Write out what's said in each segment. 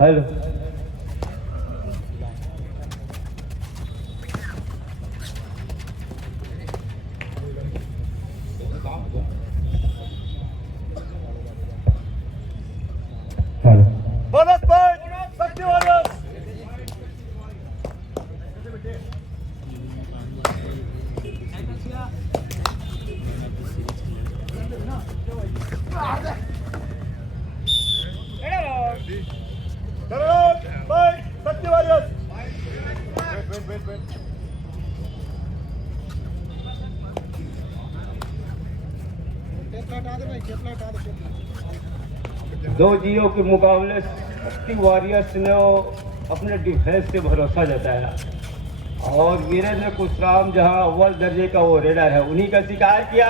Hello hello bonus point शक्ति warriors. Turnout point शक्ति warriors. Wait दो जियो के मुकाबले शक्ति वॉरियर्स ने अपने डिफेंस से भरोसा जताया और वीरेंद्र कुशराम जहां अव्वल दर्जे का वो रेडर है उन्हीं का शिकार किया।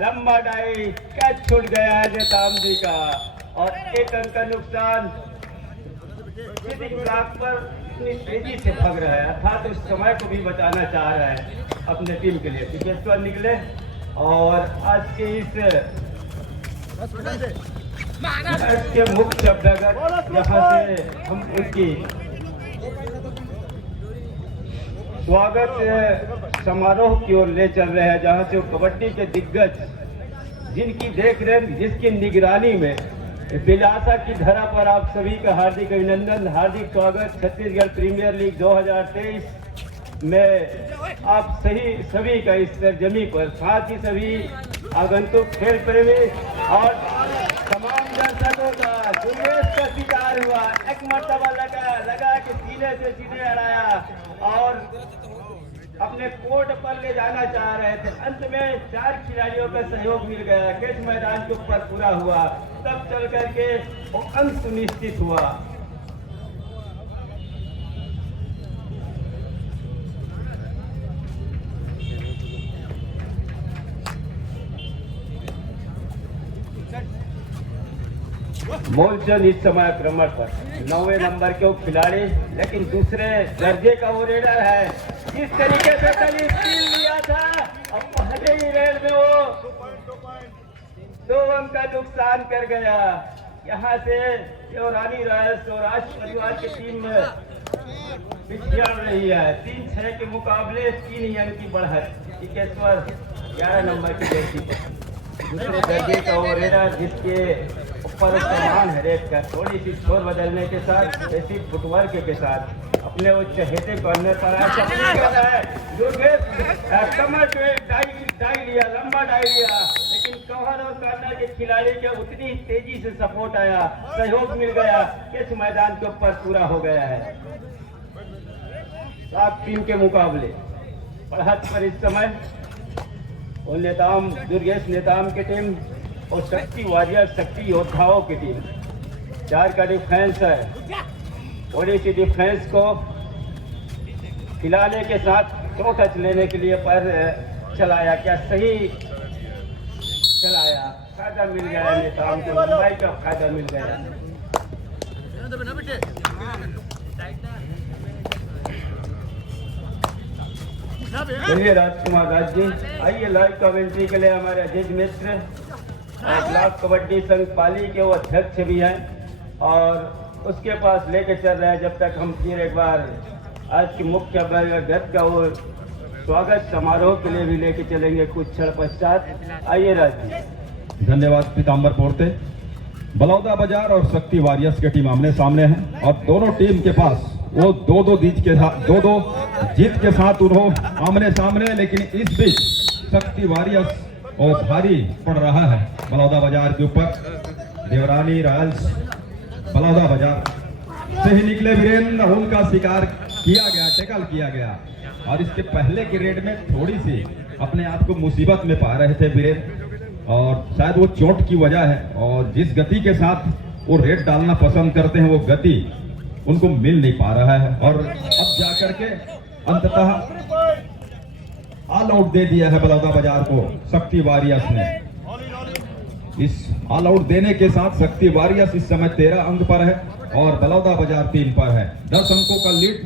लंबा डाई कैच छूट गया है नेताम जी का और एक अंक का नुकसान। ब्लॉक पर इतनी तेजी से भाग रहा है अर्थात उस समय को भी बचाना चाह रहा है अपने टीम के लिए। टिकेश्वर निकले और आज के इस के मुख्य शब्दागत यहाँ से हम उनकी स्वागत समारोह की ओर ले चल रहे हैं जहाँ से वो कबड्डी के दिग्गज जिनकी देखरेख जिसकी निगरानी में बिलासा की धरा पर आप सभी का हार्दिक अभिनंदन हार्दिक स्वागत। छत्तीसगढ़ प्रीमियर लीग 2023 में आप सभी का इस सरजमी पर साथ ही सभी आगंतुक खेल प्रेमी और तमाम दर्शकों का जुलूस का शिकार हुआ। एक मर्तबा लगा कि सीने से सीधे हराया और अपने कोर्ट पर ले जाना चाह रहे थे। अंत में 4 खिलाड़ियों का सहयोग मिल गया। खेल मैदान के ऊपर पूरा हुआ तब चल करके वो अंत सुनिश्चित हुआ। मूलचंद इस समय आक्रमण पर 9वें नंबर के वो खिलाड़ी लेकिन दूसरे दर्जे का वो रेडर है। जिस तरीके से कल स्टील लिया था अब पहले ही रेड में वो 2 अंक का नुकसान कर गया। यहाँ से रानी रायस और राज परिवार की टीम पिछड़ रही है। 3-6 के मुकाबले 3 ही अंक की बढ़त। टिकेश्वर 11 नंबर की जर्सी पर दूसरे दर्जे का वो रेडर जिसके ऊपर सामान है रेड का थोड़ी सी छोर बदलने के साथ देसी फुटवर्क के साथ अपने वो चहेते कॉर्नर पर डाई लिया लंबा डाई लिया लेकिन कवर और कॉर्नर के खिलाड़ी के उतनी तेजी से सपोर्ट आया सहयोग मिल गया कैच मैदान के ऊपर पूरा हो गया है। 7 टीम के मुकाबले बढ़त पर इस समय और नेताम दुर्गेश नेताम की टीम और शक्ति वॉरियर शक्ति योद्धाओं की टीम 4 का डिफेंस है। थोड़ी सी डिफेंस को खिलाने के साथ 2 टच लेने के लिए पर चलाया क्या सही चलाया फायदा मिल गया नेताम को मुंबई का फायदा मिल गया। चलिए राजकुमार राज जी आइए लाइव कमेंट्री के लिए हमारे अजीत मिश्र ब्लॉक कबड्डी संघ पाली के वो अध्यक्ष भी हैं और उसके पास लेके चल रहे हैं। जब तक हम फिर एक बार आज की मुख्य अभ्यागत का वो स्वागत समारोह के लिए भी लेके चलेंगे कुछ क्षण पश्चात। आइए राज जी। धन्यवाद पीताम्बर पोर्ते। बलौदा बाजार और शक्ति वॉरियर्स की टीम आमने सामने है और दोनों टीम के पास वो 2-2 जीत के साथ उन्होंने आमने सामने। लेकिन इस बीच शक्ति वॉरियर्स और भारी पड़ रहा है बलौदा बाजार के ऊपर। देवरानी रायल्स बलौदा बाजार से ही निकले वीरेंद्र उनका शिकार किया गया टैकल किया गया और इसके पहले की रेड में थोड़ी सी अपने आप को मुसीबत में पा रहे थे वीरेंद्र और शायद वो चोट की वजह है और जिस गति के साथ वो रेड डालना पसंद करते हैं वो गति उनको मिल नहीं पा रहा है और अब जाकर के अंततः ऑल आउट दे दिया है बलौदा बाजार को शक्ति वॉरियर्स ने। इस ऑल आउट देने के साथ शक्ति वॉरियर्स इस समय 13 अंक पर है और बलौदा बाजार 3 पर है। 10 अंकों का लीड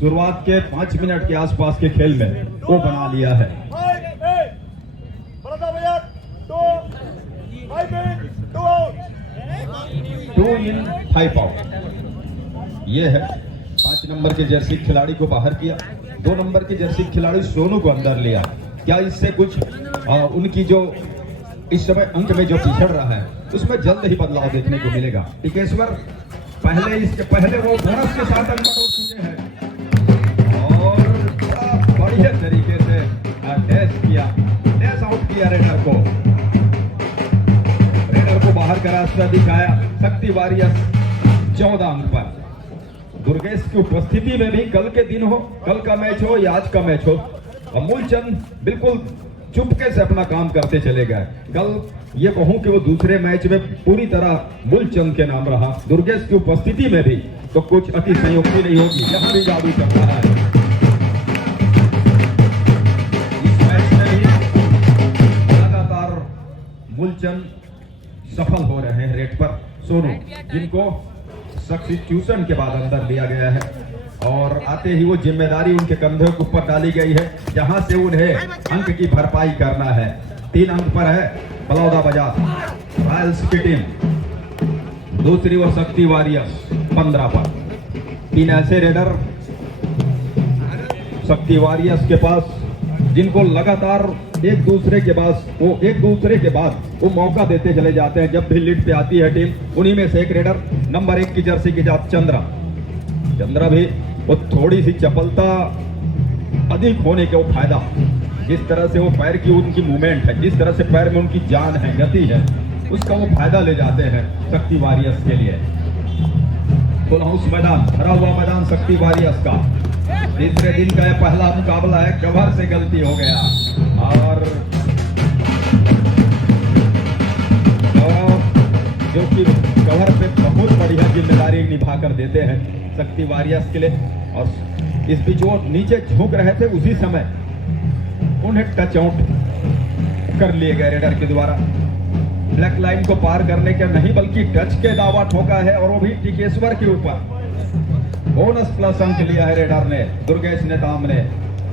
शुरुआत के 5 मिनट के आसपास के खेल में वो बना लिया है। 2 इन 5 आउट। ये है 5 नंबर के जर्सी खिलाड़ी को बाहर किया, 2 नंबर के जर्सी खिलाड़ी सोनू को अंदर लिया। क्या इससे कुछ उनकी जो इस समय अंक में जो पिछड़ रहा है उसमें जल्द ही बदलाव देखने को मिलेगा। टिकेश्वर इसके पहले वो बोनस के साथ अंक हो चुके हैं और बड़ा बढ़िया तरीके से डैश आउट किया रेडर को बाहर का रास्ता दिखाया। शक्ति वॉरियर्स 14 अंक पर। दुर्गेश की उपस्थिति में भी कल के दिन हो, कल का मैच हो या आज का मैच हो, मूलचंद बिल्कुल चुपके से अपना काम करते चले गए। कल ये कहूं कि वो दूसरे मैच में पूरी तरह मूलचंद के नाम रहा। दुर्गेश की उपस्थिति में भी तो कुछ अति संयोक्ति नहीं होगी, यहाँ भी जादू चल रहा है। इस मैच में भी लगातार मूलचंद सफल हो रहे हैं। रेट पर सोनू, जिनको सब्स्टिट्यूशन के बाद अंदर लिया गया है और आते ही वो जिम्मेदारी उनके कंधों के ऊपर डाली गई है, जहां से उन्हें अंक की भरपाई करना है। 3 अंक पर है बलौदा बाजार रॉयल्स की टीम, दूसरी ओर शक्ति वॉरियर्स 15 पर। 3 ऐसे रेडर शक्ति वॉरियर्स के पास जिनको लगातार एक दूसरे के बाद वो मौका देते चले जाते हैं। जब भी लीड पे आती है टीम, उन्हीं में से एक रेडर नंबर 1 की जर्सी के साथ चंद्रा भी वो थोड़ी सी चपलता अधिक होने का फायदा, जिस तरह से वो पैर की उनकी मूवमेंट है, जिस तरह से पैर में उनकी जान है, गति है, उसका वो फायदा ले जाते हैं शक्ति वॉरियर्स के लिए। फुल हाउस मैदान, भरा हुआ मैदान शक्ति वॉरियर्स का। तीसरे दिन का यह पहला मुकाबला है। कवर से गलती हो गया और जो कि कवर पे बहुत बढ़िया जिम्मेदारी निभा कर देते हैं शक्ति वॉरियर्स के लिए। और इस बीच वो नीचे झुक रहे थे, उसी समय उन्हें टच आउट कर लिए गए रेडर के द्वारा। ब्लैक लाइन को पार करने के नहीं बल्कि टच के दावा ठोका है और वो भी टिकेश्वर के ऊपर। बोनस प्लस अंक लिया है रेडर ने, दुर्गेश नेताम ने।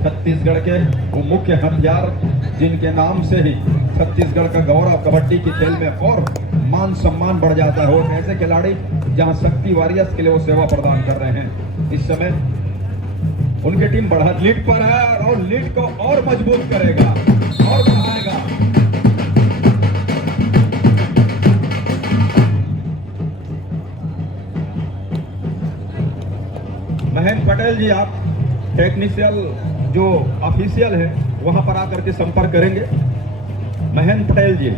छत्तीसगढ़ के वो मुख्य हथियार जिनके नाम से ही छत्तीसगढ़ का गौरव कबड्डी के खेल में और मान सम्मान बढ़ जाता है। वो ऐसे खिलाड़ी जहां शक्ति वॉरियर्स के लिए वो सेवा प्रदान कर रहे हैं। इस समय उनकी टीम बढ़त लीड पर है और लीड को और मजबूत करेगा और बढ़ाएगा। महेंद्र पटेल जी, आप टेक्निशियल जो ऑफिशियल है वहां पर आकर के संपर्क करेंगे। महेंद्र पटेल जी,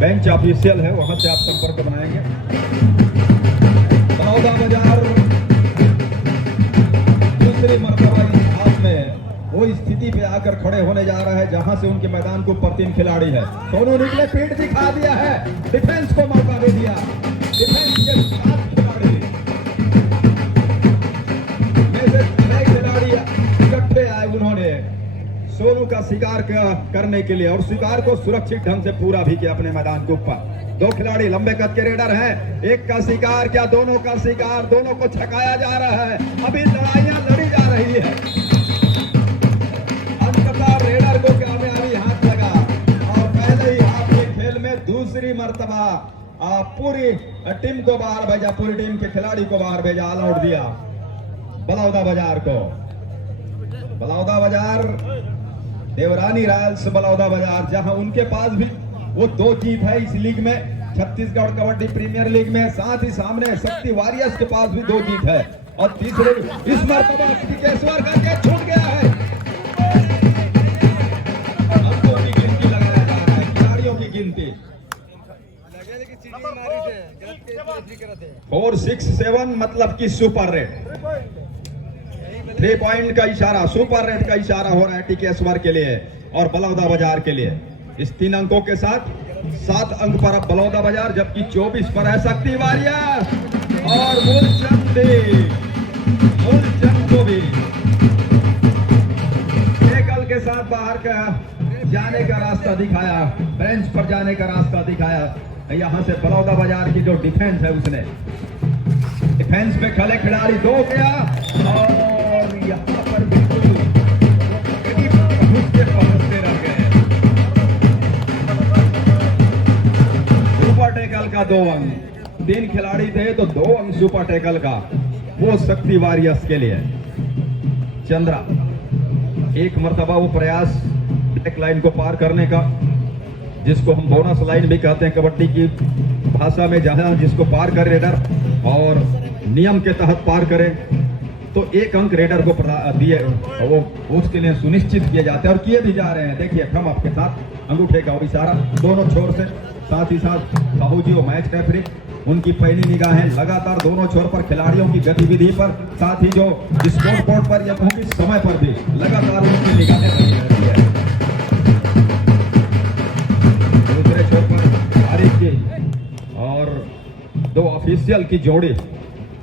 बेंच ऑफिशियल है, वहां से आप संपर्क बनाएंगे। बलौदा बाजार दूसरी मर्तबा इस हाथ में वो स्थिति पे आकर खड़े होने जा रहा है जहां से उनके मैदान को ऊपर 3 खिलाड़ी है। सोनू निकले, पीठ दिखा दिया है, डिफेंस को मौका दे दिया। डिफेंस के 7 खिलाड़ी में से 6 खिलाड़ी इकट्ठे आए। उन्होंने सोनू का शिकार करने के लिए और शिकार को सुरक्षित ढंग से पूरा भी किया अपने मैदान के ऊपर। 2 खिलाड़ी लंबे कद के रेडर हैं, एक का शिकार क्या दोनों का शिकार, दोनों को छकाया जा रहा है। अभी लड़ाइयां लड़ी जा रही है। अंततः रेडर को कामयाबी हाथ लगा और पहले ही हाथ के खेल में दूसरी मर्तबा पूरी टीम को बाहर भेजा, पूरी टीम के खिलाड़ी को बाहर भेजा, ऑल आउट दिया बलौदा बाजार को। बलौदा बाजार देवरानी रॉयल्स बलौदा बाजार, जहां उनके पास भी वो 2 जीत है इस लीग में, छत्तीसगढ़ कबड्डी प्रीमियर लीग में। साथ ही सामने शक्ति वॉरियर्स के पास भी 2 जीत है और तीसरे इस मर्तबा टिकेश्वर का कैच छूट गया है। अंकों की गिनती लगाया जा रहा है, खिलाड़ियों की गिनती 4, 6, 7 मतलब कि सुपर रेट। 3 पॉइंट का इशारा, सुपर रेट का इशारा हो रहा है टिकेश्वर के लिए और बलौदा बाजार के लिए। इस 3 अंकों के साथ 7 अंक पर अब बलौदा बाजार, जबकि 24 पर है शक्ति वॉरियर्स और मूलचंद को भी एकल के साथ बाहर का जाने का रास्ता दिखाया, बेंच पर जाने का रास्ता दिखाया। यहां से बलौदा बाजार की जो डिफेंस है उसने डिफेंस में खड़े खिलाड़ी 2 गया और यहां पर बिल्कुल पहुंचते रह गए। टैकल का 2 अंक, 3 खिलाड़ी थे तो 2 अंक सुपर टैकल का, वो शक्ति वॉरियर्स के लिए। चंद्रा एक मर्तबा वो प्रयास ब्लैक लाइन को पार करने का, जिसको हम बोनस लाइन भी कहते हैं कबड्डी की भाषा में, जहां जिसको पार करे रेडर और नियम के तहत पार करे तो 1 अंक रेडर को दिए, वो उसके लिए सुनिश्चित किए जाते हैं और किए भी जा रहे हैं। देखिए हम आपके साथ अंगूठे का इशारा दोनों छोर से, साथ ही साथ साहू जी वो मैच रेफरी, उनकी पहली निगाहें लगातार दोनों छोर पर खिलाड़ियों की गतिविधि पर, साथ ही जो स्कोर बोर्ड पर या कहूं कि समय पर भी लगातार उनकी निगाहें लगी रहती है। दूसरे छोर पर आरिफ की और 2 ऑफिशियल की जोड़ी,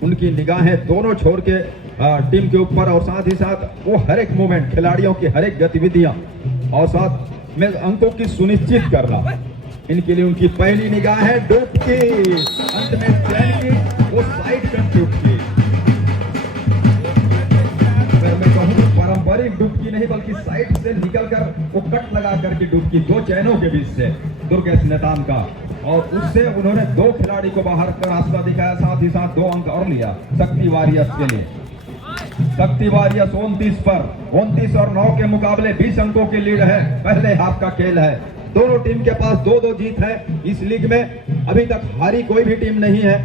उनकी निगाहें दोनों छोर के टीम के ऊपर और साथ ही साथ वो हर एक मूवमेंट, खिलाड़ियों की हर एक गतिविधियां और साथ में अंकों की सुनिश्चित करना, इनके लिए उनकी पहली निगाह है डुबकी, अंत में चैन की वो साइड कट डुबकी। अगर मैं कहूँ पारंपरिक डुबकी नहीं बल्कि साइड से निकलकर वो कट लगा करके डुबकी 2 चैनों के बीच से दुर्गेश नेताम का, और उससे उन्होंने 2 खिलाड़ी को बाहर का रास्ता दिखाया, साथ ही साथ 2 अंक और लिया शक्ति वॉरियर्स के लिए। शक्ति वॉरियर्स 29 पर 29 और 9 के मुकाबले 20 अंकों की लीड है। पहले हाफ का खेल है, दोनों टीम के पास 2-2 जीत है। इस लीग में अभी तक हारी कोई भी टीम नहीं है,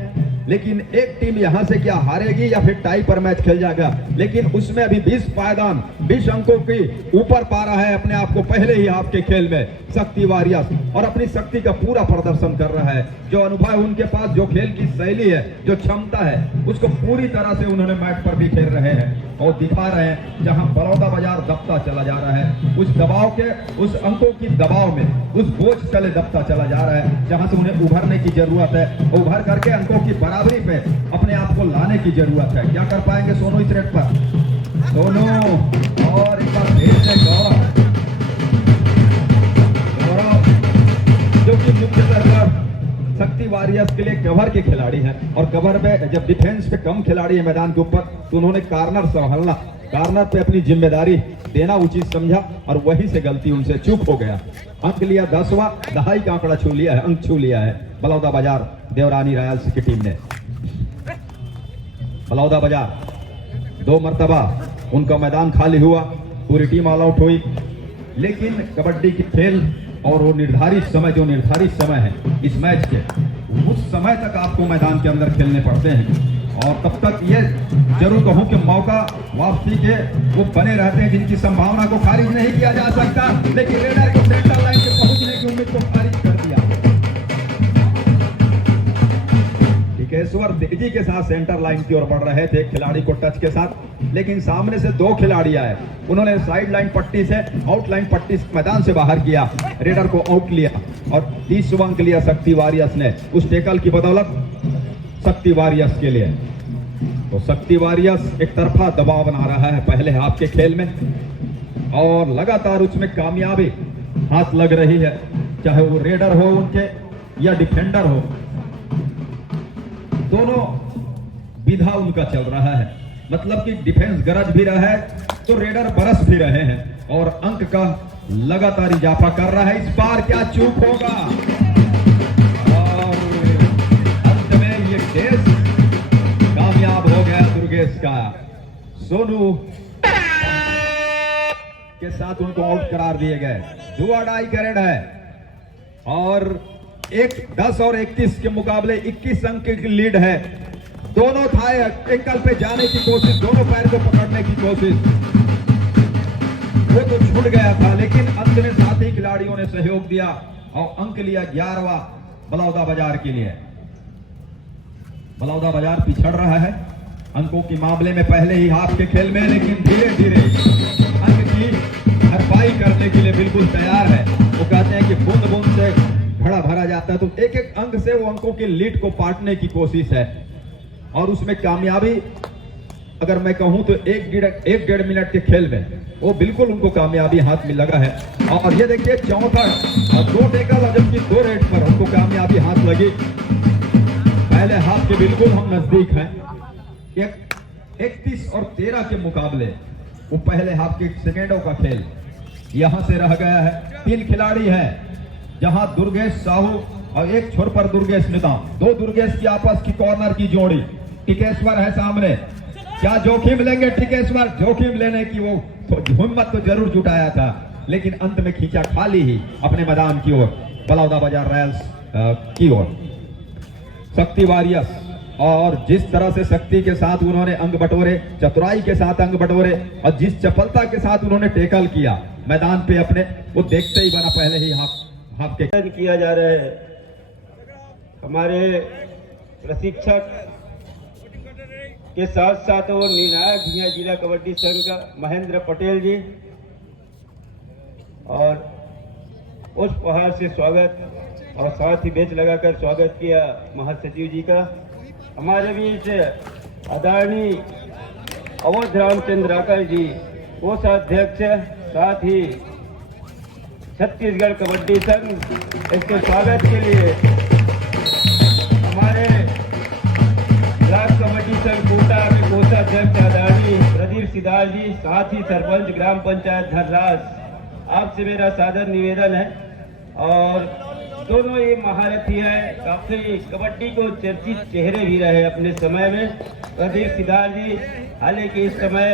लेकिन एक टीम यहां से क्या हारेगी या फिर टाई पर मैच खेल जाएगा, लेकिन उसमें अभी 20 पायदान 20 अंकों की ऊपर पा रहा है अपने आप को पहले ही हाफ के खेल में शक्ति वॉरियर्स, और अपनी शक्ति का पूरा प्रदर्शन कर रहा है। जो अनुभव उनके पास, जो खेल की शैली है, जो क्षमता है, उसको पूरी तरह से उन्होंने मैच पर भी खेल रहे हैं और दिखा रहे हैं। जहां बड़ौदा बाजार दबता चला जा रहा है, उस दबाव के, उस अंकों की दबाव में, उस बोझ तले दबता चला जा रहा है, जहां से उन्हें उभरने की जरूरत है। उभर करके अंकों की बराबरी पे अपने आप को लाने की जरूरत है। क्या कर पाएंगे सोनू इस रेट पर? सोनू और एक बार फिर से गौरव, जो कि मुख्य तौर पर शक्ति वॉरियर्स के लिए कवर के खिलाड़ी हैं, और कवर में जब डिफेंस पे कम खिलाड़ी है मैदान के ऊपर, तो उन्होंने कार्नर संभालना, कार्नर पे अपनी जिम्मेदारी देना उचित समझा, और वही से गलती उनसे चूक हो गया। अंक लिया 10वां, दहाई का आंकड़ा छू लिया है, अंक छू लिया है बलौदा बाजार देवरानी रॉयल्स की टीम ने। बलौदा बाजार 2 मरतबा उनका मैदान खाली हुआ, पूरी टीम ऑल आउट हुई, लेकिन कबड्डी की खेल और वो निर्धारित समय, जो निर्धारित समय है इस मैच के, उस समय तक आपको मैदान के अंदर खेलने पड़ते हैं। और तब तक ये जरूर कहूं कि मौका वापसी के वो बने रहते हैं, जिनकी संभावना को खारिज नहीं किया जा सकता, लेकिन रेडर को सेंटर लाइन के पहुंचने की उम्मीद को खारिज कर दिया। टिकेश्वर तेजी के साथ सेंटर लाइन की ओर बढ़ रहे थे खिलाड़ी को टच के साथ, लेकिन सामने से 2 खिलाड़ी आए, उन्होंने साइड लाइन पट्टी से आउट लाइन पट्टी से मैदान से बाहर किया, रेडर को आउट लिया और 30वां अंक लिया शक्ति वॉरियर्स ने, उस टेकल की बदौलत शक्ति वॉरियर्स के लिए। तो शक्ति वॉरियर्स एक तरफा दबाव बना रहा है पहले हाफ के खेल में, और लगातार उसमें कामयाबी हाथ लग रही है, चाहे वो रेडर हो उनके या डिफेंडर हो, दोनों विधा उनका चल रहा है। मतलब कि डिफेंस गरज भी रहा है तो रेडर बरस भी रहे हैं, और अंक का लगातार इजाफा कर रहा है। इस बार क्या चूक होगा, और अंत में ये केस कामयाब हो गया दुर्गेश का। सोनू के साथ उनको आउट करार दिए गए। डू और डाई कैरेड है, और 10 और 31 के मुकाबले 21 अंक की लीड है। दोनों थाए एंकल पे जाने की कोशिश, दोनों पैर को पकड़ने की कोशिश, वो तो छूट गया था, लेकिन अंत में साथी खिलाड़ियों ने सहयोग दिया और अंक लिया 11वां बलौदा बाजार के लिए। बलौदा बाजार पिछड़ रहा है अंकों के मामले में पहले ही हाफ के खेल में, लेकिन धीरे धीरे अंक की भरपाई करने के लिए बिल्कुल तैयार है। वो कहते हैं कि बूंद बूंद से घड़ा भरा जाता है, तो एक एक अंक से वो अंकों की लीड को पाटने की कोशिश है, और उसमें कामयाबी अगर मैं कहूं तो 1-1.5 मिनट के खेल में वो बिल्कुल उनको कामयाबी हाथ में लगा है। और ये देखिए 34 और 2 टेकल, जबकि 2 रेड पर उनको कामयाबी हाथ लगी। पहले हाथ के बिल्कुल हम नजदीक हैं। 31 और 13 के मुकाबले वो पहले हाफ के सेकेंडों का खेल यहां से रह गया है। 3 खिलाड़ी हैं, जहां दुर्गेश साहू और एक छोर पर दुर्गेश निताम। दो दुर्गेश की आपस की कॉर्नर की जोड़ी। टिकेश्वर है सामने, क्या जोखिम लेंगे टिकेश्वर? जोखिम लेने की वो हिम्मत तो जरूर जुटाया था, लेकिन अंत में खींचा खाली ही अपने मैदान की ओर, बलौदा बाजार रॉयल्स की ओर। शक्ति वॉरियर्स, और जिस तरह से शक्ति के साथ उन्होंने अंग बटोरे, चतुराई के साथ अंग बटोरे, और जिस चपलता के साथ उन्होंने टेकल किया मैदान पे अपने, वो देखते ही बना पहले ही हाफ के किया जा रहा है। हमारे प्रशिक्षक के साथ साथ वो निर्णायक भी हैं जिला कबड्डी संघ का महेंद्र पटेल जी, और उस पहाड़ से स्वागत और साथ ही बेच लगाकर स्वागत किया महासचिव जी का। हमारे बीच आदरणीय अवध रामचंद्र राकल जी कोषाध्यक्ष, साथ ही छत्तीसगढ़ कबड्डी संघ, इसके स्वागत के लिए हमारे ब्लॉक कबड्डी संघ कोटा के कोषाध्यक्ष आदरणीय प्रदीप सिदार जी, साथ ही सरपंच ग्राम पंचायत धर्रास, आपसे मेरा सादर निवेदन है। और दोनों ये महारथी है, काफी कबड्डी को चर्चित चेहरे भी रहे अपने समय में। प्रदीप सिदार जी हालांकि इस समय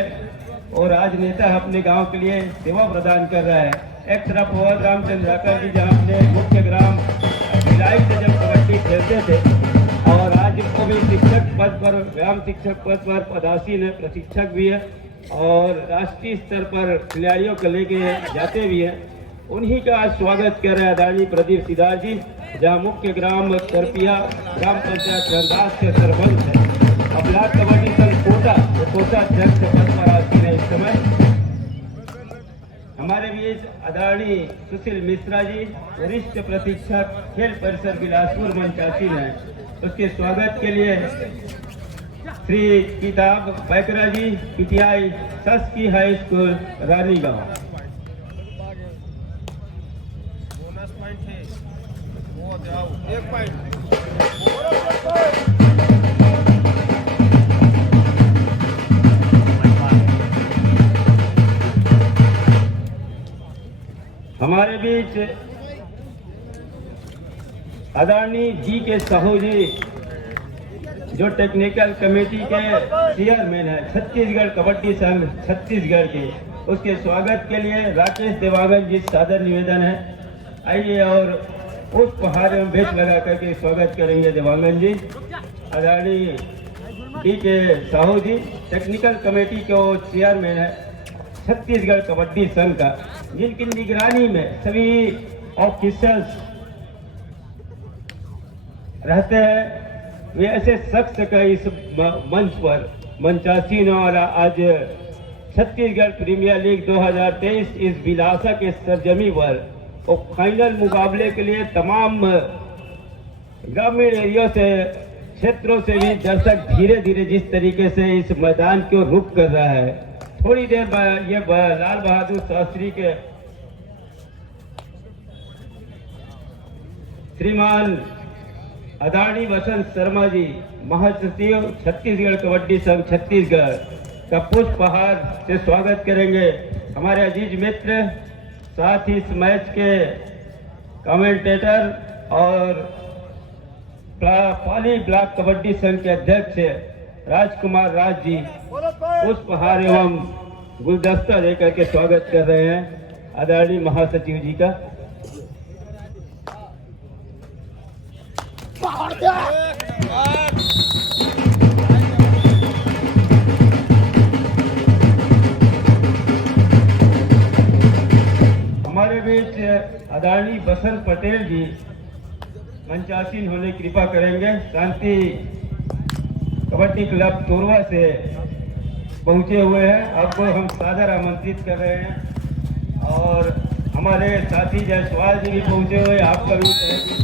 और राजनेता अपने गांव के लिए सेवा प्रदान कर रहा है। एक तरफ अवध रामचंद्र राकल जी जहाँ अपने मुख्य ग्राम भिलाई से जब कबड्डी खेलते थे, और आज को भी शिक्षक पद पर, ग्राम शिक्षक पद पर पदासीन है, प्रशिक्षक भी है, और राष्ट्रीय स्तर पर खिलाड़ियों को लेके जाते भी हैं। उन्हीं का आज स्वागत कर रहे हैं आदरणीय प्रदीप सिदार जी, जहाँ मुख्य ग्राम करपिया ग्राम पंचायत धर्रास के सरपंच है। अब ब्लॉक कबड्डी संघ कोटा कोषाध्यक्ष पद पर आसीन है इस समय। हमारे बीच आदरणीय सुशील मिश्रा जी, वरिष्ठ प्रशिक्षक, खेल परिसर बिलासपुर मंचासीन है। उसके स्वागत के लिए श्री किताब बैकरा जी, पीटीआई शासकीय हाई स्कूल रानीगांव। हमारे बीच आदरणीय जी के साहू जी, जो टेक्निकल कमेटी के चेयरमैन है छत्तीसगढ़ कबड्डी संघ छत्तीसगढ़ के, उसके स्वागत के लिए राकेश देवांगन जी सादर निवेदन है। आइए और उस पहाड़ में बेच लगा करके स्वागत करेंगे देवांगन जी। आदरणीय डी के साहू जी टेक्निकल कमेटी के वो चेयरमैन है छत्तीसगढ़ कबड्डी संघ का, जिनकी निगरानी में सभी ऑफिसर्स रहते हैं। वे ऐसे शख्स का इस मंच पर मंचासीन, और आज छत्तीसगढ़ प्रीमियर लीग 2023 इस बिलासा के सरजमी पर और फाइनल मुकाबले के लिए तमाम ग्रामीण एरिया से, क्षेत्रों से भी दर्शक धीरे धीरे जिस तरीके से इस मैदान को रुख कर रहा है। थोड़ी देर बाद ये लाल बहादुर शास्त्री के श्रीमान आदरणीय वसंत शर्मा जी, महासचिव छत्तीसगढ़ कबड्डी संघ छत्तीसगढ़ का पुष्पहार से स्वागत करेंगे। हमारे अजीज मित्र, साथ ही इस मैच के कमेंटेटर और पाली ब्लॉक कबड्डी संघ के अध्यक्ष राजकुमार राज जी पुष्पहार एवं गुलदस्ता लेकर के स्वागत कर रहे हैं आदरणीय महासचिव जी का। हमारे बीच आदरणीय बसंत पटेल जी मंचासीन होने की कृपा करेंगे। शांति कबड्डी क्लब तोरवा से पहुंचे हुए हैं, आपको हम सादर आमंत्रित कर रहे हैं। और हमारे साथी जायसवाल जी भी पहुंचे हुए, आपका भी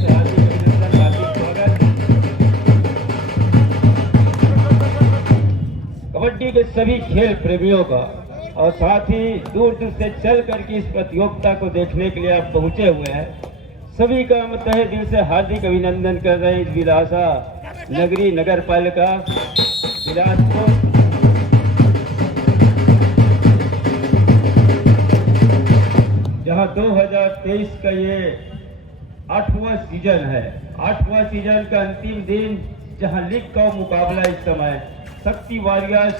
हार्दिक अभिनंदन, हार्दिक स्वागत। कबड्डी के सभी खेल प्रेमियों का और साथ ही दूर दूर से चल करके इस प्रतियोगिता को देखने के लिए आप पहुंचे हुए हैं, सभी का हम तहे दिल से हार्दिक अभिनंदन कर रहे हैं। इस बिलासा नगरी नगर पालिका बिलासपुर जहां 2023 का ये 8वां सीजन है। 8वां सीजन का अंतिम दिन, जहां लीग का मुकाबला इस समय शक्ति वॉरियर्स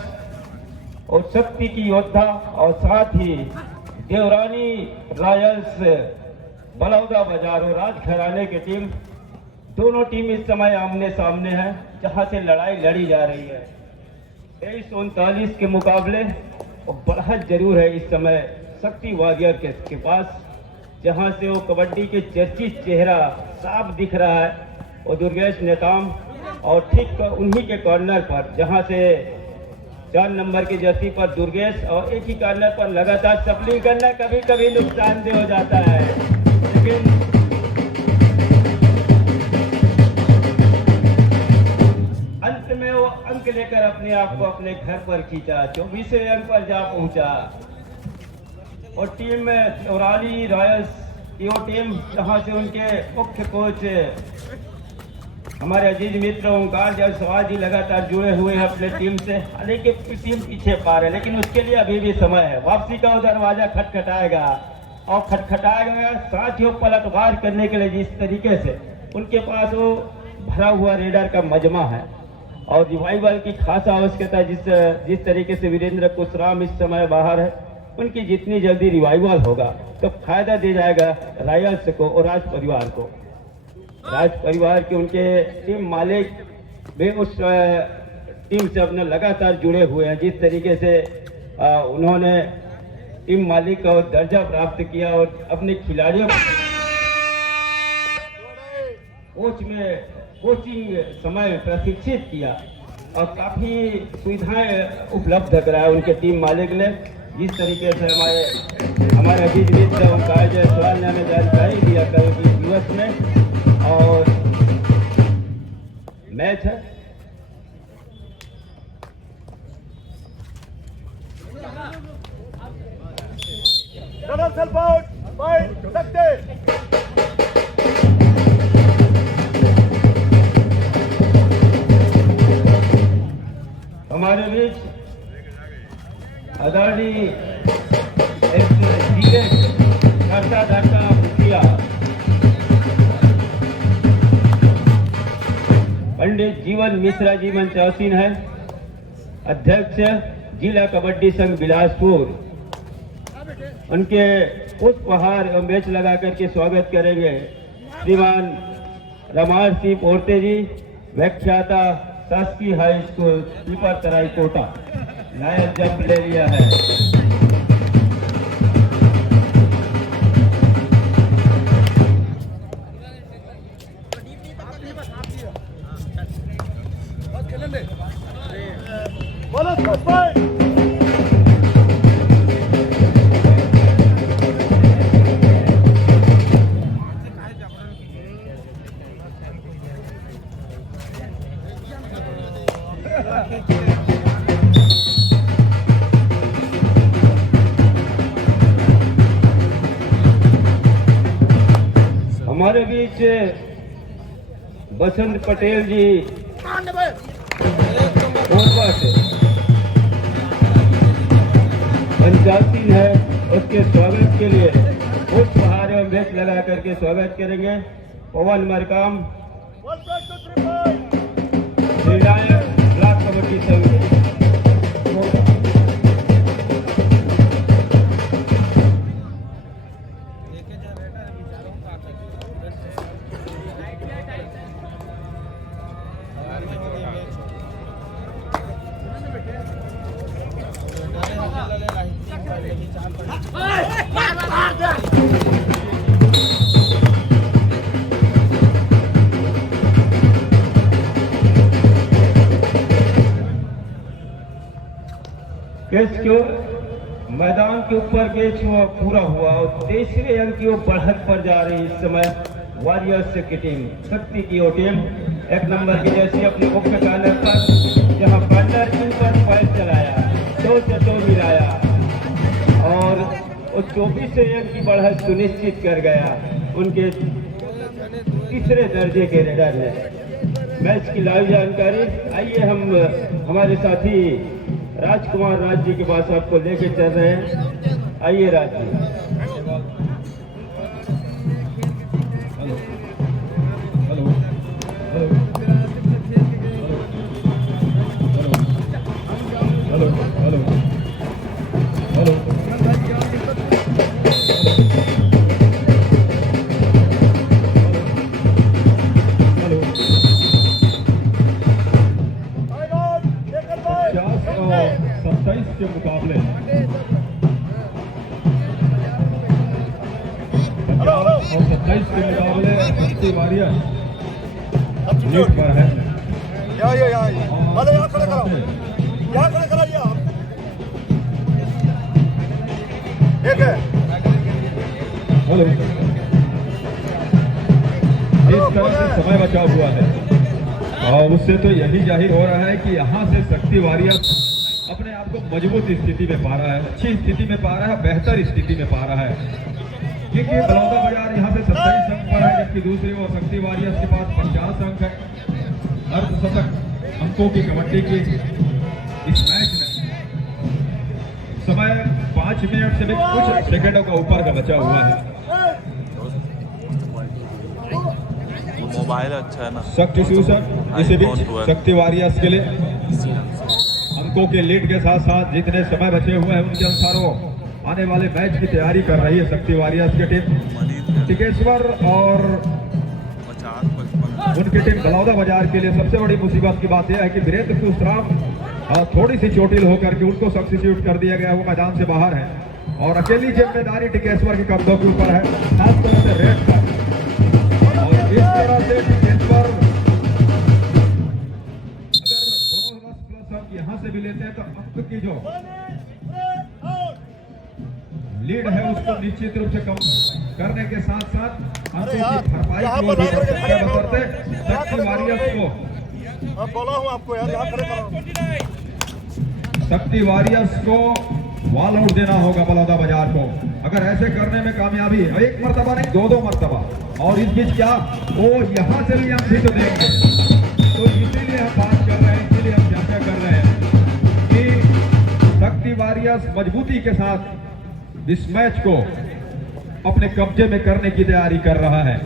और शक्ति की योद्धा और साथ ही देवरानी रॉयल्स बलौदा बाजार और राजघराने की टीम, दोनों टीम इस समय आमने सामने है, जहां से लड़ाई लड़ी जा रही है। 23-39 के मुकाबले बढ़त जरूर है इस समय शक्ति वॉरियर के पास, जहां से वो कबड्डी के चर्चित चेहरा साफ दिख रहा है, और दुर्गेश नेताम, और ठीक उन्हीं के कॉर्नर पर, जहां से 4 नंबर की जर्सी पर दुर्गेश, और एक ही कॉर्नर पर लगातार सप्लिंग करना कभी कभी नुकसानदेह हो जाता है, लेकिन अंत में वो अंक लेकर अपने आप को अपने घर पर खींचा, 24वें अंक पर जा पहुंचा। और टीम में देवरानी रॉयल्स की वो टीम, जहां से उनके मुख्य कोच हमारे अजीज मित्र ओंकार जायसवाल जी लगातार जुड़े हुए हैं अपने टीम से, हालांकि टीम पीछे पा रहे, लेकिन उसके लिए अभी भी समय है। वापसी का दरवाजा खटखटाएगा और खटखटाएगा, साथ ही पलटवार करने के लिए जिस तरीके से उनके पास वो भरा हुआ रेडर का मजमा है, और रिवाइवल की खास आवश्यकता है। जिस तरीके से वीरेंद्र कुशराम इस समय बाहर है, उनकी जितनी जल्दी रिवाइवल होगा तो फायदा दे जाएगा रॉयल्स को और राज परिवार को। राज परिवार के उनके टीम मालिक भी उस टीम से अपने लगातार जुड़े हुए हैं। जिस तरीके से उन्होंने टीम मालिक का दर्जा प्राप्त किया और अपने खिलाड़ियों कोचिंग समय प्रशिक्षित किया, और काफी सुविधाएं उपलब्ध कराया उनके टीम मालिक ने। जिस तरीके से हमारे अजीज मित्र ओंकार जायसवाल ने हमें जानकारी दिया कल की दिवस में, और मैच है डबल सेल्फ आउट, पॉइंट सकते। हमारे बीच आदरणीय धरता मुखिया पंडित जीवन मिश्रा जी मंचासीन है, अध्यक्ष जिला कबड्डी संघ बिलासपुर। उनके पुष्पहार एवं बेच लगा करके स्वागत करेंगे श्रीमान रमार सिंह पोर्ते जी, व्याख्याता शासकीय हाई स्कूल पीपर तराई कोटा। नया जंप ले लिया है। Bonus point. हमारे बीच बसंत पटेल जी कोरबा से पंचायती है, उसके स्वागत के लिए पुष्पहार एवं बेच लगा करके स्वागत करेंगे पवन मरकाम, श्रीनायक ब्लॉक कबड्डी संघ। मैदान के ऊपर मैच पूरा हुआ और 23वें अंक की बढ़त पर जा रही इस समय वॉरियर्स की टीम, शक्ति की वो टीम 1 नंबर की जैसी अपने मुख्य कॉर्नर पर, जहां कॉर्नर पर पैर चलाया, 2 से 2 मिलाया और उस 24वें अंक की बढ़त सुनिश्चित कर गया उनके तीसरे दर्जे के रेडर ने। मैच की लाइव जानकारी आइए हम हमारे साथी राजकुमार राज जी के पास आपको लेके चल रहे हैं। आइए Raj ji. Hello hello hello hello 50 और 27 के मुकाबले 50 और 27 के मुकाबले शक्ति वॉरियर लीड पर है। या अरे यहाँ खड़े करो, यहाँ खड़े कराइए आप। ठीक है, हेलो इस तरह से समय बचा हुआ है और उससे तो यही जाहिर हो रहा है कि यहाँ से शक्ति वॉरियर अपने आप को मजबूत स्थिति में पा रहा है, अच्छी स्थिति में पा रहा है, बेहतर स्थिति में पा रहा है, क्योंकि बलौदा बाजार यहाँ से 27 अंक पर है, जबकि दूसरी ओर शक्ति वॉरियर्स के पास 50 अंक है। अर्धशतक अंकों की कबड्डी की इस मैच में समय 5 मिनट से भी कुछ सेकंडों का ऊपर का बचा हुआ है। मोबाइल अच्छा है ना। शक्ति फ्यूजन इसी बीच शक्ति वॉरियर्स के लिए अंकों के लीड के साथ साथ जितने समय बचे हुए हैं उनके अनुसार वो आने वाले मैच की तैयारी कर रही है शक्ति वॉरियर्स की टीम। टिकेश्वर और उनकी टीम बलौदा बाजार के लिए सबसे बड़ी मुसीबत की बात यह है कि वीरेंद्र कुशराम थोड़ी सी चोटिल होकर के उनको सब्स्टिट्यूट कर दिया गया, वो मैदान से बाहर है और अकेली जिम्मेदारी टिकेश्वर के कंधों के ऊपर है, खासतौर से रेड पर। और इस तरह से टिकेश्वर अगर बोनस प्लस अंक यहाँ से भी लेते हैं तो अंक की जो लीड है उसको निश्चित रूप से कम करने के साथ साथ अंकों की भरपाई की ओर भी बढ़ते शक्ति वॉरियर्स को अब बोला हूँ आपको यार, यहाँ खड़े करो। शक्ति वॉरियर्स को वॉल आउट देना होगा बलौदा बाजार को, अगर ऐसे करने में कामयाबी है, एक मर्तबा नहीं 2-2 मर्तबा। और इस बीच क्या वो यहाँ से भी हम जीत देंगे, तो इसीलिए हम बात कर रहे हैं, इसीलिए हम चर्चा कर रहे हैं कि शक्ति वॉरियर्स मजबूती के साथ इस मैच को अपने कब्जे में करने की तैयारी कर रहा है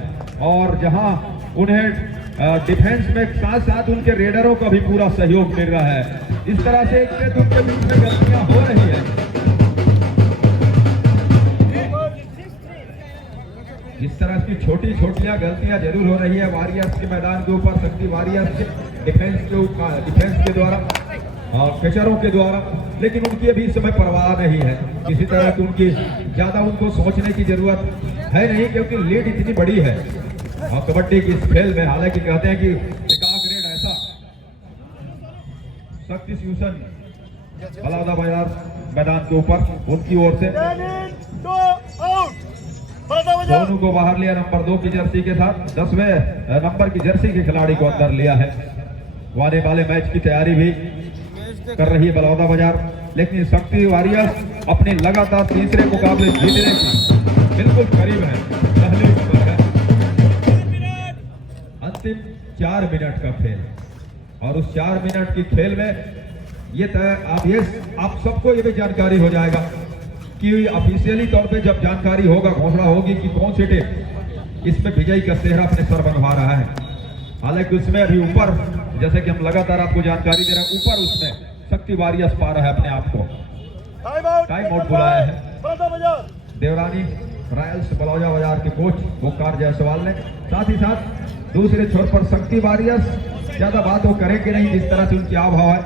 और जहां उन्हें डिफेंस में साथ साथ उनके रेडरों का भी पूरा सहयोग मिल रहा है। इस तरह से एक से दूसरे बीच में गलतियां हो रही है, इस तरह की छोटी छोटियां गलतियां जरूर हो रही है वॉरियर्स के मैदान के ऊपर, शक्ति वॉरियर्स के डिफेंस के द्वारा और कैचरों के द्वारा, लेकिन उनकी अभी इस समय परवाह नहीं है किसी तरह की, उनकी ज्यादा उनको सोचने की जरूरत है नहीं, क्योंकि लीड इतनी बड़ी है और कबड्डी की इस खेल में। हालांकि कहते हैं कि एकाक रेड ऐसा शक्ति फ्यूजन बलौदा बाजार मैदान के ऊपर उनकी ओर से सोनू को बाहर लिया नंबर 2 की जर्सी के साथ, 10वें नंबर की जर्सी के खिलाड़ी को अंदर लिया है। आने वाले मैच की तैयारी भी कर रही है बलौदा बाजार, लेकिन शक्ति वॉरियर्स अपने लगातार तीसरे मुकाबले जीतने की बिल्कुल करीब है, पहले नंबर है। अंतिम 4 मिनट का खेल और उस 4 मिनट की खेल में ये आप सबको ये भी जानकारी हो जाएगा कि ऑफिशियली तौर पे जब जानकारी होगा, घोषणा होगी कि कौन सी टीम इसमें विजयी का सेहरा अपने सर बनवा रहा है। हालांकि उसमें अभी ऊपर, जैसे कि हम लगातार आपको जानकारी दे रहे हैं, ऊपर उसमें शक्ति वॉरियर्स पा रहा है अपने आप को। टाइम आउट बुलाया है देवरानी रॉयल्स बलौदा बाजार के कोच वकार जायसवाल ने। साथ ही साथ दूसरे छोर पर शक्ति वॉरियर्स ज्यादा बात वो करेंगे नहीं, जिस तरह से उनकी आवभाव है,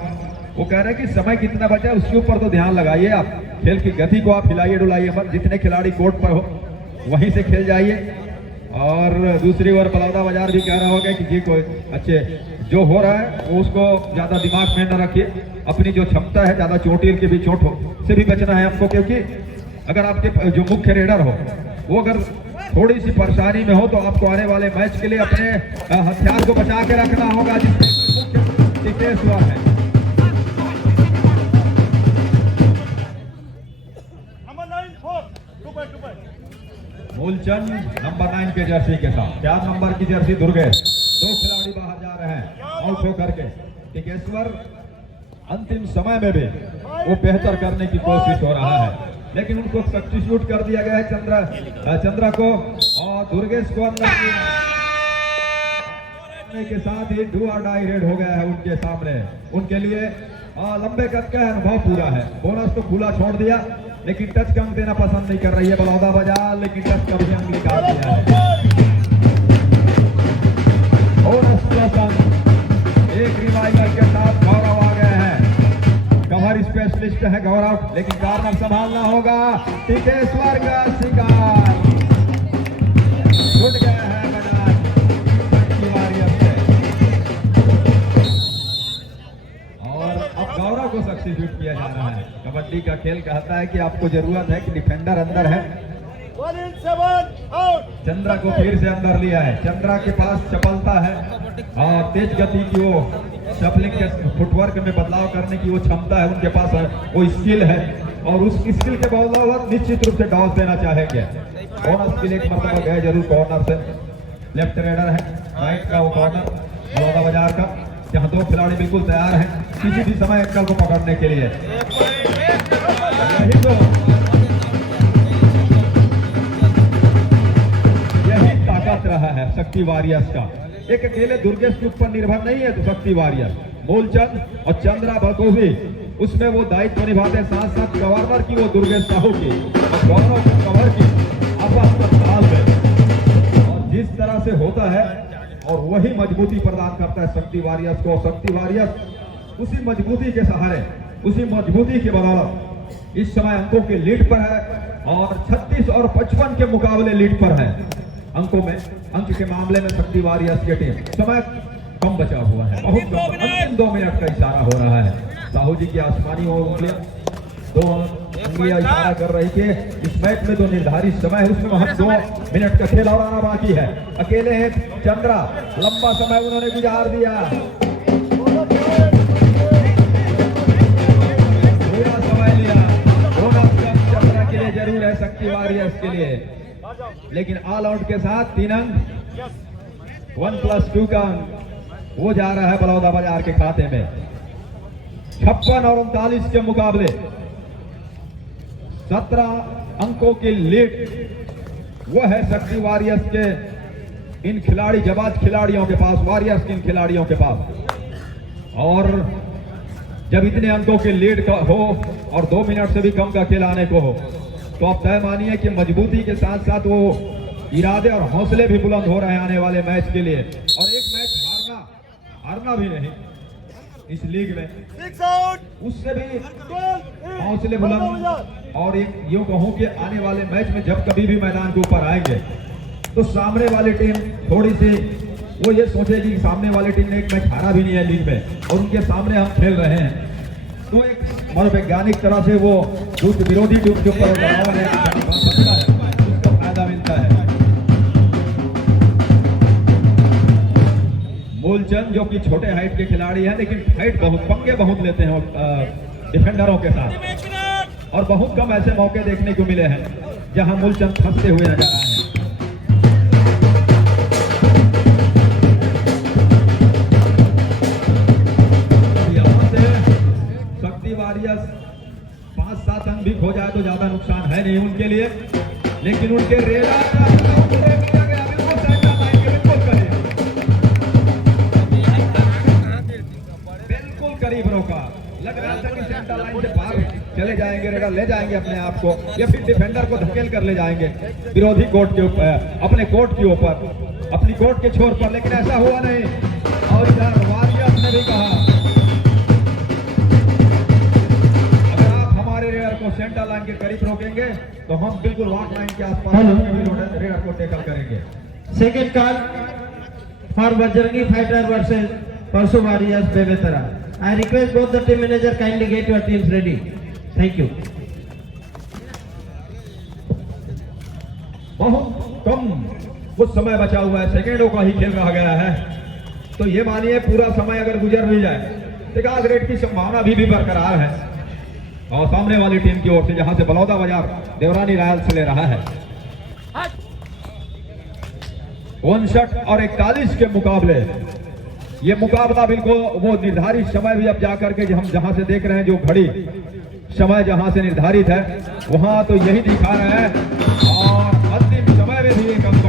वो कह रहे हैं कि समय कितना बचा है उसके ऊपर तो ध्यान लगाइए, आप खेल की गति को आप हिलाइए डुलाइए मत, जितने खिलाड़ी कोर्ट पर हो वहीं से खेल जाइए। और दूसरी ओर बलौदा बाजार भी कह रहा होगा कि जी कोई अच्छे जो हो रहा है वो उसको ज्यादा दिमाग में न रखिए, अपनी जो क्षमता है ज्यादा चोटिल के भी चोट हो से भी बचना है आपको, क्योंकि अगर आपके जो मुख्य रेडर हो वो अगर थोड़ी सी परेशानी में हो तो आपको आने वाले मैच के लिए अपने हथियार को बचा के रखना होगा, जिसमें मुख्य टिकेश्वर है। मूलचंद नंबर 9 के जर्सी के साथ, 4 नंबर की जर्सी दुर्गेश, 2 खिलाड़ी बाहर जा रहे हैं आउट होकर के। टिकेश्वर अंतिम समय में भी वो बेहतर करने की कोशिश हो रहा है, लेकिन उनको सब्स्टिट्यूट कर दिया गया है चंद्रा को, और दुर्गेश को अंदर के साथ ही डू और डाई रेड हो गया है उनके सामने। उनके लिए लंबे कद का है, अनुभव पूरा है। बोनस तो खुला छोड़ दिया, लेकिन टच का अंक देना पसंद नहीं कर रही है बलौदा बाजार, लेकिन टच का भी अंक निकाल दिया है। बोनस प्लस अंक, एक रिवाइवल के साथ गौरव आ गए हैं। कवर स्पेशलिस्ट है गौरव, लेकिन कार्नर संभालना होगा। टिकेश्वर का शिकार छूट गया है मैदान शक्ति वॉरियर्स से, और अब गौरव को सब्स्टिट्यूट किया जा रहा है। कबड्डी का खेल कहता है कि आपको जरूरत है कि डिफेंडर अंदर है। 1-7 आउट। चंद्रा को फिर से अंदर लिया है। चंद्रा के पास चपलता है और तेज गति की वो शफलिंग के फुटवर्क में बदलाव करने की वो क्षमता है उनके पास है, वो स्किल है, और उस स्किल के बदौलत निश्चित रूप से टॉस देना चाहेंगे। बोनस के लिए एक मरतबा गए जरूर कॉर्नर से। लेफ्ट रेडर है, राइट का वो कॉर्नर बलौदा बाजार का, जहां दो खिलाड़ी बिल्कुल तैयार हैं किसी भी समय एंकल को पकड़ने के लिए। यही ताकत रहा है शक्ति वॉरियर्स का। एक अकेले दुर्गेश के ऊपर निर्भर नहीं है तो शक्ति वॉरियर्स, मूलचंद और चंद्रा बखूबी उसमें वो दायित्व निभाते, साथ साथ गवर्नर की वो दुर्गेश साहू की और गौरव की कवर की आपस में ताल में, और जिस तरह से होता है और वही मजबूती प्रदान करता है शक्ति वॉरियर्स को। शक्ति वॉरियर्स उसी मजबूती के सहारे, उसी मजबूती के बदौलत इस समय अंकों के लीड पर है, और 36 और 55 के मुकाबले लीड पर है अंकों में। अंक के मामले में शक्ति वॉरियर्स की टीम, समय कम बचा हुआ है, बहुत कम, अंतिम 2 मिनट का इशारा हो रहा है। साहू जी की आसमानी और उंगलियां, 2 उंगलियां इशारा कर रही थी। इस मैच में जो निर्धारित समय है उसमें हम 2 मिनट का खेल और आना बाकी है। अकेले हैं चंद्रा, लंबा समय उन्होंने गुजार दिया, पूरा समय लिया। बोनस चंद्रा के लिए जरूर है, शक्ति वॉरियर्स के लिए, लेकिन ऑल आउट के साथ 3 अंक, 1+2 का अंक वो जा रहा है बलौदा बाजार के खाते में। 56 और 39 के मुकाबले 17 अंकों की लीड वो है शक्ति वॉरियर्स के इन खिलाड़ी, जबाज खिलाड़ियों के पास, वॉरियर्स के इन खिलाड़ियों के पास। और जब इतने अंकों की लीड का हो और 2 मिनट से भी कम का खेल आने को हो, तो आप तय मानिए कि मजबूती के साथ साथ वो इरादे और हौसले भी बुलंद हो रहे हैं आने वाले मैच के लिए। और एक मैच हारना भी नहीं इस लीग में, 6 आउट, उससे भी हौसले बुलंद। और एक यूं कहूं कि आने वाले मैच में जब कभी भी मैदान के ऊपर आएंगे तो सामने वाली टीम थोड़ी सी वो ये सोचेगी कि सामने वाली टीम ने एक मैच हारा भी नहीं है लीग में और उनके सामने हम खेल रहे हैं, तो एक मनोवैज्ञानिक तरह से वो विरोधी टीम के ऊपर उसका फायदा मिलता है। मूलचंद जो कि छोटे हाइट के खिलाड़ी हैं, लेकिन हाइट बहुत, पंगे बहुत लेते हैं डिफेंडरों के साथ, और बहुत कम ऐसे मौके देखने को मिले हैं जहां मूलचंद फंसते हुए नजर आए हैं। यहां से शक्ति वॉरियर्स 5-7 अंक भी खो जाए तो ज्यादा नुकसान है नहीं उनके लिए, लेकिन उनके बिल्कुल करीब रोका, लग रहा था कि सेंटर लाइन से बाहर चले जाएंगे, रेडर ले जाएंगे अपने आप को, या फिर डिफेंडर को धकेल कर ले जाएंगे विरोधी कोर्ट के ऊपर, अपने कोर्ट के ऊपर, अपनी कोर्ट के छोर पर, लेकिन ऐसा हुआ नहीं। और इधर वॉरियर्स ने भी कहा अगर आप हमारे रेडर को सेंटर लाइन के करीब रोकेंगे तो हम बिल्कुल वॉट लाइन के आसपास रेडर को टैकल करेंगे। Second call for Bajrangi fighter versus Parsu warriors Bemetara. I request both the team manager kindly get your teams ready. Thank you. बहुत कम कुछ समय बचा हुआ है, सेकेंडों का ही खेल रहा गया है, तो ये मानिए पूरा समय अगर गुजर भी जाए तो एक आध रेट की संभावना भी बरकरार है। और सामने वाली टीम की ओर से जहां से बलौदा बाजार देवरानी रायल से ले रहा है 59 और 41 के मुकाबले, ये मुकाबला बिल्कुल वो निर्धारित समय भी अब जाकर के हम जहां से देख रहे हैं, जो घड़ी समय जहां से निर्धारित है वहां तो यही दिखा रहा है, और अंतिम समय में भी एक अंक